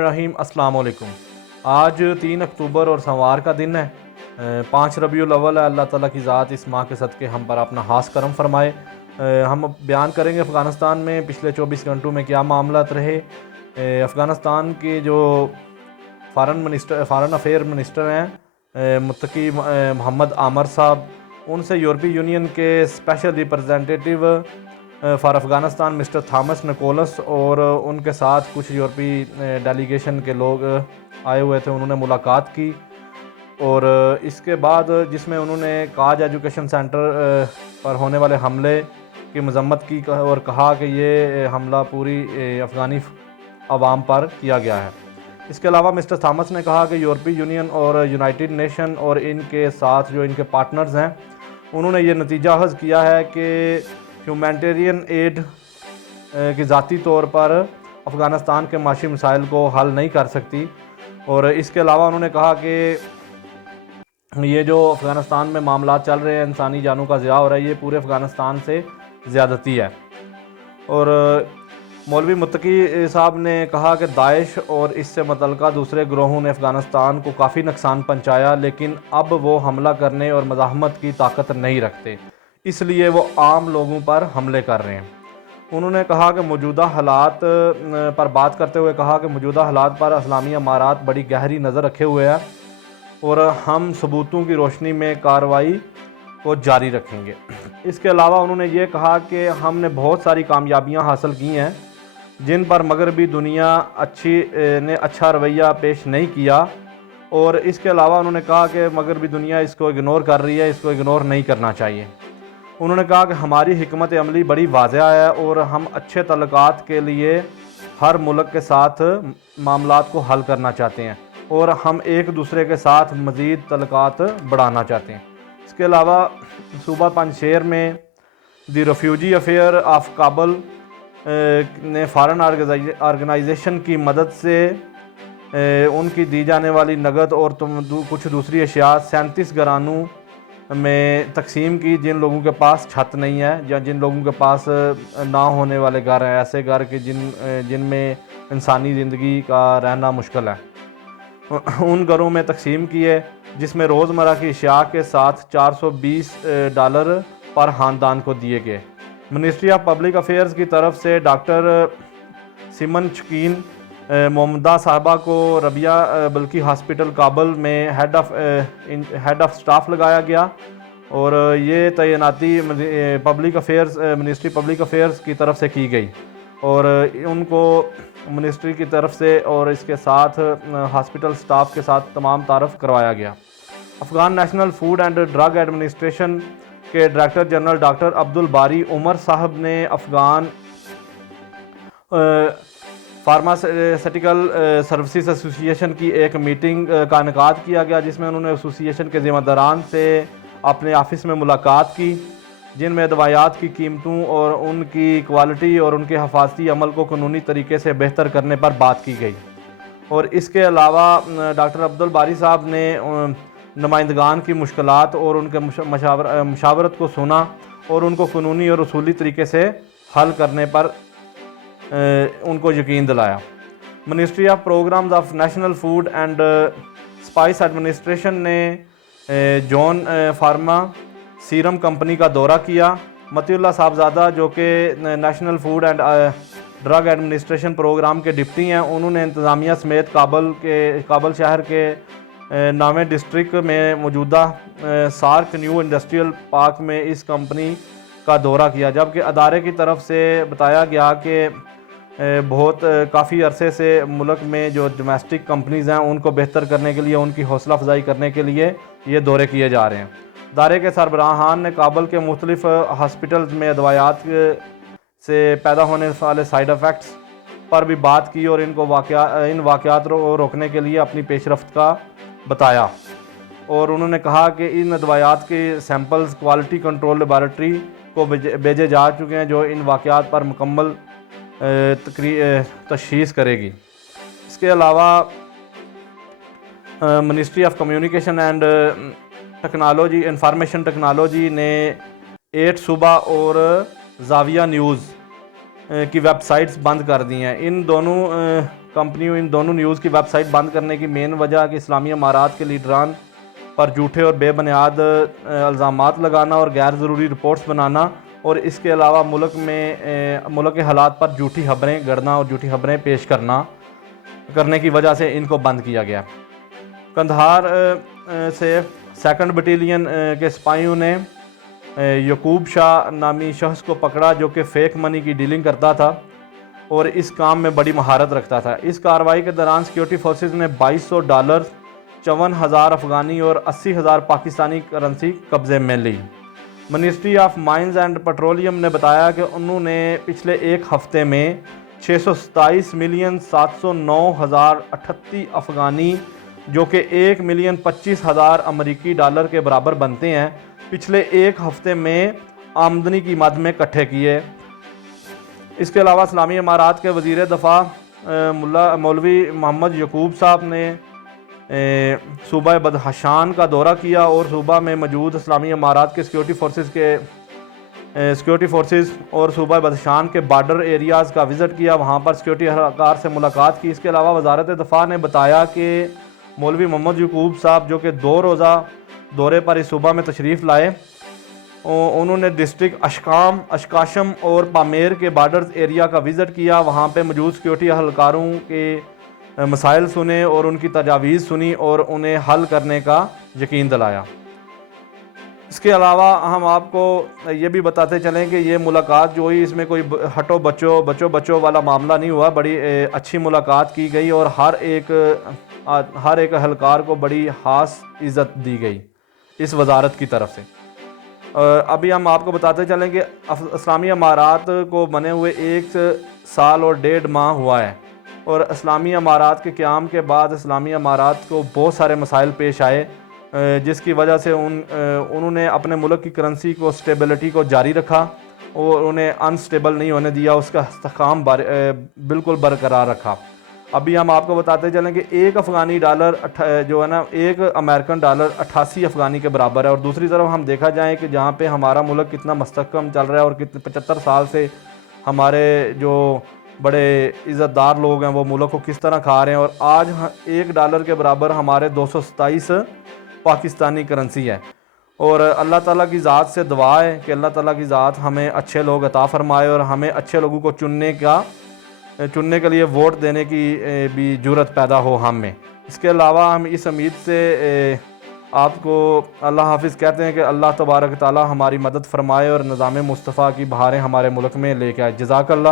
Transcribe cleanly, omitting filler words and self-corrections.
रहीम अस्सलाम वालेकुम। आज 3 अक्टूबर और सोमवार का दिन है। 5 रबीउल अव्वल है। अल्लाह ताला की ज़ात इस माह के सदक़े हम पर अपना खास करम फरमाए। हम बयान करेंगे अफ़गानिस्तान में पिछले 24 घंटों में क्या मामलात रहे। अफ़गानिस्तान के जो फ़ॉरेन अफेयर मिनिस्टर हैं मुत्तकी मोहम्मद आमर साहब, उनसे यूरोपीय यूनियन के special representative for Afghanistan mister Thomas Nicholas और उनके साथ कुछ यूरोपीय डेलीगेशन के लोग आए हुए थे, उन्होंने मुलाकात की। और इसके बाद जिसमें उन्होंने काज एजुकेशन सेंटर पर होने वाले हमले की मजम्मत की और कहा कि ये हमला पूरी अफ़गानी अवाम पर किया गया है। इसके अलावा मिस्टर थॉमस ने कहा कि यूरोपीय यूनियन और यूनाइटेड नेशन और इनके साथ जो इनके पार्टनर्स हैं, उन्होंने ये नतीजा अख़ज़ किया है कि ह्यूमैनिटेरियन एड की ज़ाती तौर पर अफ़गानिस्तान के माशी मसाइल को हल नहीं कर सकती। और इसके अलावा उन्होंने कहा कि ये जो अफ़गानिस्तान में मामलात चल रहे हैं, इंसानी जानों का ज़िया हो रहा है, ये पूरे अफ़गानिस्तान से ज़्यादती है। और मौलवी मुत्तकी साहब ने कहा कि दाइश और इससे मुतल्लिक़ा दूसरे ग्रोहों ने अफ़गानिस्तान को काफ़ी नुकसान पहुँचाया, लेकिन अब वो हमला करने और मज़ाहमत की ताकत नहीं रखते, इसलिए वो आम लोगों पर हमले कर रहे हैं। उन्होंने कहा कि मौजूदा हालात पर बात करते हुए कहा कि मौजूदा हालात पर इस्लामी अमारात बड़ी गहरी नज़र रखे हुए हैं और हम सबूतों की रोशनी में कार्रवाई को जारी रखेंगे। इसके अलावा उन्होंने ये कहा कि हमने बहुत सारी कामयाबियां हासिल की हैं जिन पर मगरबी दुनिया ने अच्छा रवैया पेश नहीं किया। और इसके अलावा उन्होंने कहा कि मगरबी दुनिया इसको इग्नोर कर रही है, इसको इग्नोर नहीं करना चाहिए। उन्होंने कहा कि हमारी हिकमत अमली बड़ी वाज़ेह है और हम अच्छे तल्लुकात के लिए हर मुल्क के साथ मामलात को हल करना चाहते हैं और हम एक दूसरे के साथ मज़ीद तल्लुकात बढ़ाना चाहते हैं। इसके अलावा सूबा पंजशेर में द रेफ्यूजी अफेयर ऑफ काबल ने फ़ॉरेन ऑर्गेनाइजेशन की मदद से उनकी दी जाने वाली नगद और कुछ दूसरी अशिया 37 घरानों में तकसीम की, जिन लोगों के पास छत नहीं है या जिन लोगों के पास ना होने वाले घर हैं, ऐसे घर के जिनमें इंसानी ज़िंदगी का रहना मुश्किल है, उन घरों में तकसीम किए, जिसमें रोज़मर्रा की अशिया के साथ $420 पर ख़ानदान को दिए गए। मिनिस्ट्री ऑफ पब्लिक अफेयर्स की तरफ से डॉक्टर सिमन चकीन मोहम्मदा साहबा को रबिया बल्कि हॉस्पिटल काबल में हेड ऑफ स्टाफ लगाया गया और ये तैनाती public affairs ministry public affairs की तरफ से की गई और उनको मिनिस्ट्री की तरफ से और इसके साथ हॉस्पिटल स्टाफ के साथ तमाम तारफ़ करवाया गया। Afghan national food and drug administration के डायरेक्टर जनरल डॉक्टर अब्दुल बारी उमर साहब ने अफ़गान फार्मास्यूटिकल सर्विसेज एसोसिएशन की एक मीटिंग का इनेकाद किया गया, जिसमें उन्होंने एसोसिएशन के ज़िम्मेदारान से अपने ऑफिस में मुलाकात की, जिनमें दवायात की कीमतों और उनकी क्वालिटी और उनके हिफाजती अमल को कानूनी तरीके से बेहतर करने पर बात की गई। और इसके अलावा डॉक्टर अब्दुल बारी साहब ने नुमाइंदगान की मुश्किलात और उनके मशावरत को सुना और उनको कानूनी और उसूली तरीके से हल करने पर उनको यकीन दिलाया। Ministry of programmes of national food and spice administration ने जॉन फार्मा सीरम कंपनी का दौरा किया। मतीउल्लाह साहबजादा जो कि national food and drug administration programme के डिप्टी हैं, उन्होंने इंतज़ामिया समेत काबल शहर के नामे डिस्ट्रिक्ट में मौजूदा सार्क न्यू इंडस्ट्रियल पार्क में इस कंपनी का दौरा किया, जबकि अदारे की तरफ से बताया गया कि काफ़ी अरसे से मुल्क में जो डोमेस्टिक कंपनीज़ हैं उनको बेहतर करने के लिए, उनकी हौसला अफजाई करने के लिए ये दौरे किए जा रहे हैं। दायरे के सरबराहान ने काबल के मुख्तलिफ हॉस्पिटल्स में दवायात से पैदा होने वाले साइड इफ़ेक्ट्स पर भी बात की और इन वाक़यात को रोकने के लिए अपनी पेशरफ्त का बताया। और उन्होंने कहा कि इन दवायात के सैंपल्स क्वालिटी कंट्रोल लेबॉरेटरी को भेजे जा चुके हैं, जो इन वाक़यात पर मुकम्मल तशख़ीस करेगी। इसके अलावा ministry of communication and technology information technology ने 8 सूबा और जाविया न्यूज़ की वेबसाइट्स बंद कर दी हैं। इन दोनों کمپنیوں ان دونوں نیوز کی ویب سائٹ بند کرنے کی مین وجہ کہ اسلامی امارات کے لیڈران پر جھوٹے اور بے بنیاد الزامات لگانا اور غیر ضروری رپورٹس بنانا، اور اس کے علاوہ ملک کے حالات پر جھوٹی خبریں گڑنا اور جھوٹی خبریں پیش کرنے کی وجہ سے ان کو بند کیا گیا۔ قندھار سے سیکنڈ بٹیلین کے سپاہیوں نے یعقوب شاہ نامی شخص کو پکڑا جو کہ فیک منی کی ڈیلنگ کرتا تھا اور اس کام میں بڑی مہارت رکھتا تھا۔ اس کارروائی کے دوران سیکیورٹی فورسز نے $2200، 54,000 افغانی اور 80,000 پاکستانی کرنسی قبضے میں لی۔ Ministry of mines and petroleum نے بتایا کہ انہوں نے پچھلے ایک ہفتے میں 627,709,038 افغانی جو کہ 1,25,000 امریکی ڈالر کے برابر بنتے ہیں پچھلے ایک ہفتے میں آمدنی کی مد میں اکٹھے کیے۔ اس کے علاوہ اسلامی امارات کے وزیر دفاع مولوی محمد یعقوب صاحب نے صوبہ بدخشان کا دورہ کیا اور صوبہ میں موجود اسلامی امارات کے سیکیورٹی فورسز اور صوبہ بدخشان کے بارڈر ایریاز کا وزٹ کیا، وہاں پر سیکیورٹی اہلکار سے ملاقات کی۔ اس کے علاوہ وزارت دفاع نے بتایا کہ مولوی محمد یعقوب صاحب جو کہ 2 روزہ دورے پر اس صوبہ میں تشریف لائے، انہوں نے ڈسٹرکٹ اشکاشم اور پامیر کے بارڈر ایریا کا وزٹ کیا، وہاں پہ موجود سیکیورٹی اہلکاروں کے مسائل سنے اور ان کی تجاویز سنی اور انہیں حل کرنے کا یقین دلایا۔ اس کے علاوہ ہم آپ کو یہ بھی بتاتے چلیں کہ یہ ملاقات جو ہوئی اس میں کوئی ہٹو بچو والا معاملہ نہیں ہوا، بڑی اچھی ملاقات کی گئی اور ہر ایک اہلکار کو بڑی خاص عزت دی گئی اس وزارت کی طرف سے۔ ابھی ہم آپ کو بتاتے چلیں کہ اسلامی امارات کو بنے ہوئے 1 سال اور 1.5 ماہ ہوا ہے، اور اسلامی امارات کے قیام کے بعد اسلامی امارات کو بہت سارے مسائل پیش آئے جس کی وجہ سے انہوں نے اپنے ملک کی کرنسی کو سٹیبلٹی کو جاری رکھا اور انہیں انسٹیبل نہیں ہونے دیا، اس کا استحکام بالکل برقرار رکھا۔ ابھی ہم آپ کو بتاتے چلیں کہ 1 افغانی ڈالر جو ہے نا 1 امریکن ڈالر 88 افغانی کے برابر ہے، اور دوسری طرف ہم دیکھا جائے کہ جہاں پہ ہمارا ملک کتنا مستحکم چل رہا ہے اور کتنے 75 سال سے ہمارے جو بڑے عزت دار لوگ ہیں وہ ملک کو کس طرح کھا رہے ہیں، اور آج 1 ڈالر کے برابر ہمارے 227 پاکستانی کرنسی ہے۔ اور اللہ تعالیٰ کی ذات سے دعا ہے کہ اللہ تعالیٰ کی ذات ہمیں اچھے لوگ عطا فرمائے اور ہمیں اچھے لوگوں کو چننے کے لیے ووٹ دینے کی بھی جرأت پیدا ہو ہم میں۔ اس کے علاوہ ہم اس امید سے آپ کو اللہ حافظ کہتے ہیں کہ اللہ تبارک تعالیٰ ہماری مدد فرمائے اور نظام مصطفیٰ کی بہاریں ہمارے ملک میں لے کے آئے۔ جزاک اللہ۔